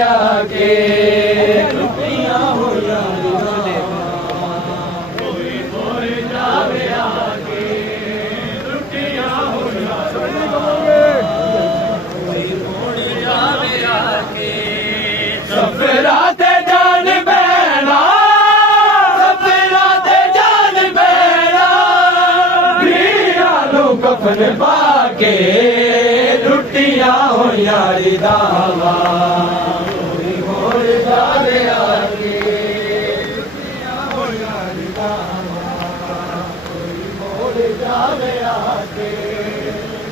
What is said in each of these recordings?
आके टुटियां होया कोई मोड़ जावे आके टुटियां होया कोई मोड़ जावे आके सफरा ते जान बैना सफरा ते जान बैना वीरां नूं कफन पाके टुटियां होया दावा कोई मोड़ जावे आके टुटियां होया दावा कोई मोड़ जावे आके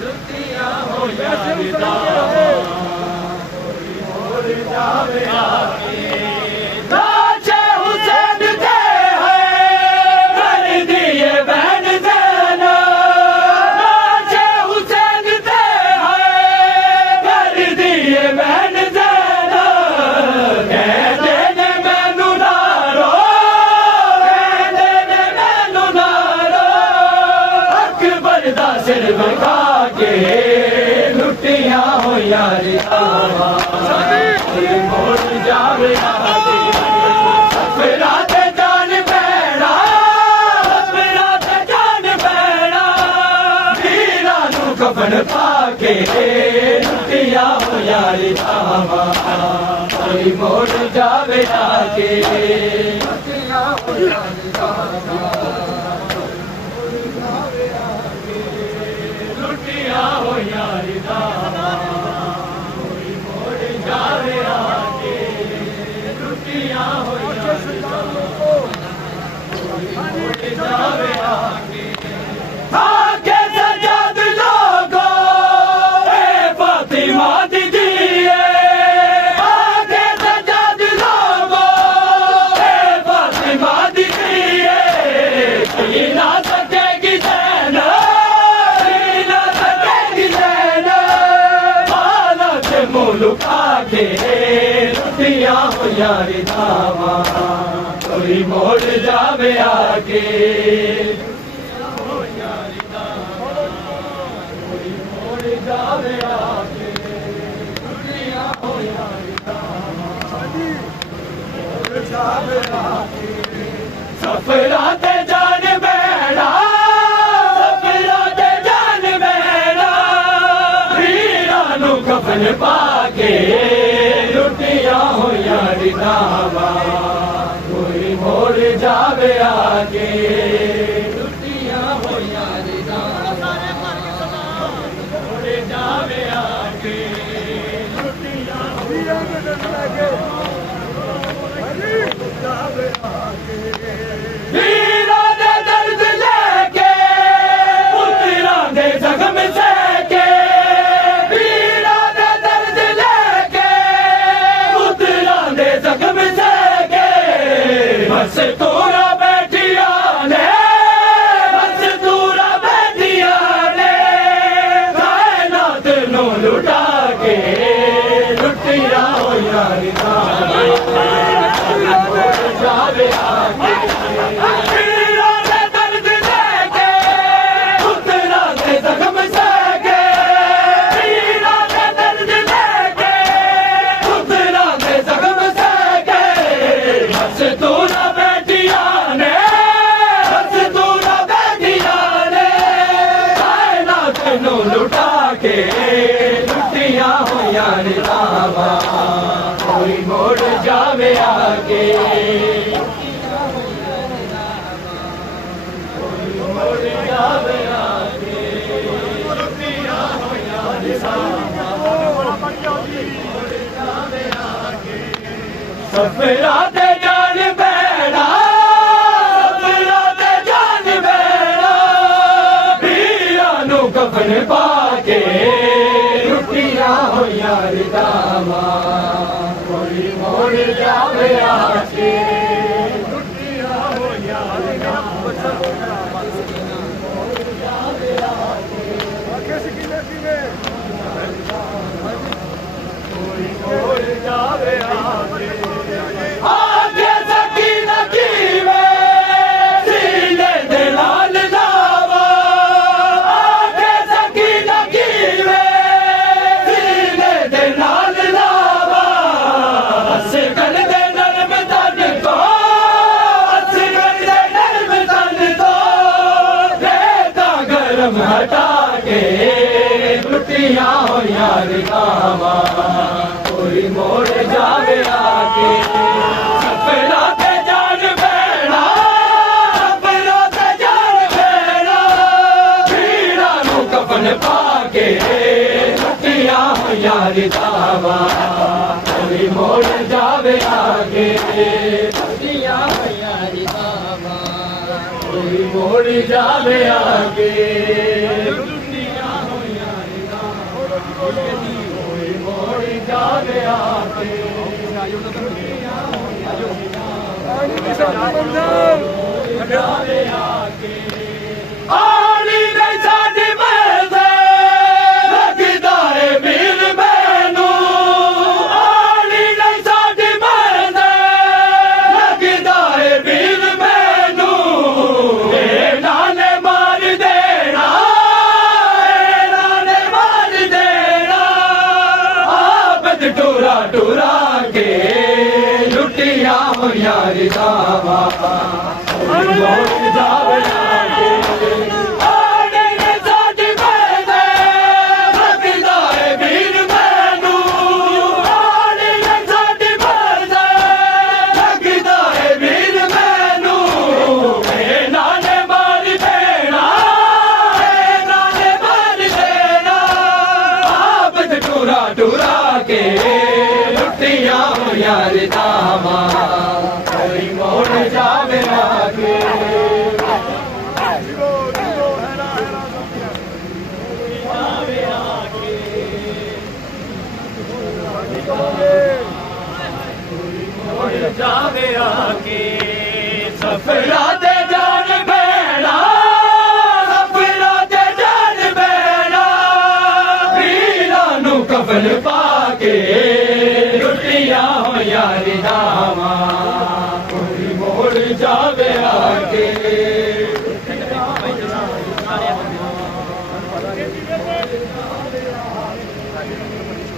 टुटियां होया दावा कोई मोड़ जावे आके नाचे हुसैन दे है कर दिए बहन ज़ैना नाचे हुसैन दे है कर दिए बहन ज़ैना कहते ने मैनू ना रो कहते ने मैनू ना रो अकबर दा सिर विखा के लुटियां होया रियावा कोई मोड़ जावे आके सफरा ते जान बैना सफरा ते जान बैना वीरां नूं कफन पाके लुटियां होया रियावा कोई मोड़ जावे आके लुटियां होया रियावा लुटियां होया रियावा कोई मोड़ जावे आके लुटियां होया कोई जावे आके आके सजाद लोगो ए फातिमा दी दिए आके सजाद लोगो ए फातिमा दी दिए कोई ना सकेगी ज़ैना कोई ना सकेगी ज़ैना बाला से मुँह लुका के लुटियां होया दावा कोई मोड़ जावे आके होया दावा कोई मोड़ जावे आके लुटियां होया दावा मोड़ जावे आके सफरा ते जान बैना सफरा ते जान बैना वीरां नूं कफन पाके लुटियां होया दावा कोई मोड़ जावे आके लुटियां होया दावा मोड़ जावे आके लुटियां होया वीरां दे दर्द लेके पुत्रां दे जख्म सहके वीरां दे दर्द लेके पुत्रां दे जख्म सहके बस तोरा बैठिया ने बस तोरा बैठिया ने कायनात नूं लुटा के लुटियां होया जावे आके वीरां दे दर्द लेके पुत्रां दे जख्म सहके वीरां दे दर्द लेके पुत्रां दे जख्म सहके बस तोरा बैठिया ने बस तोरा बैठिया ने कायनात नूं लुटा के लुटियां होया दावा कोई मोड़ जावे आके कोई मोड़ जावे आके लुटियां होया सफरा ते जान बैना सफरा ते जान बैना वीरां नूं कफन पाके लुटियां होया दावा कोई मोड़ जावे आके लुटियां होया कोई मोड़ जावे आके आगे सकीना कीवे सीने दे नाल लावा आगे सकीना कीवे सीने दे नाल लावा जुल्म हटा के लुटियां हो यार गावा कोई मोड़ जावे आके सफरा ते जान बैठा सफरा ते जान बैठा भीड़ा नू कफन पाके लुटियां हो यार गावा कोई मोड़ जावे आके लुटियां हो यार गावा कोई मोड़ जावे आगे लुटियां हो यार कोई मोड़ जावे आगे जावे आगे आली नहीं साडी मर्ज़े लगदा है मीर मैनू आली नहीं साडी मर्ज़े लगदा है मीर मैनू नाने मार देना आबद टूरा टूरा के लुटिया हो यार दावा मोड़ जावे आगे आने ने साडी मर्ज़े लगदा है वीर मैनू आने ने साडी मर्ज़े लगदा है वीर मैनू नाने मार देना आबद टूरा टूरा के लुटियां हो यार दावा कोई मोड़ जावे आगे जावे आगे सफरा ते जान बैठा सफरा ते जान बैठा भीड़ा नू कफन पाके लुटियां हो यार दावा कोई मोड़ जावे आगे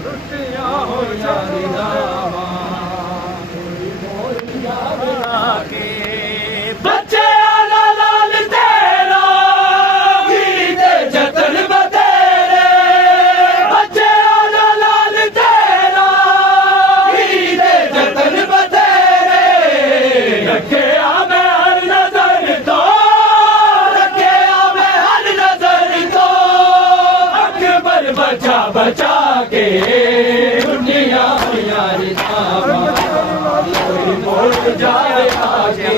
लुटियां हो यार दावा बच्चे आला लाल तेरा कीते जतन बतेरे बच्चे आला लाल तेरा कीते जतन बतेरे रखे मैं हर नजर तो रखे मैं हर नजर तो अकबर बचा बचा के दुनिया यार दावा कोई मोड़ जावे आगे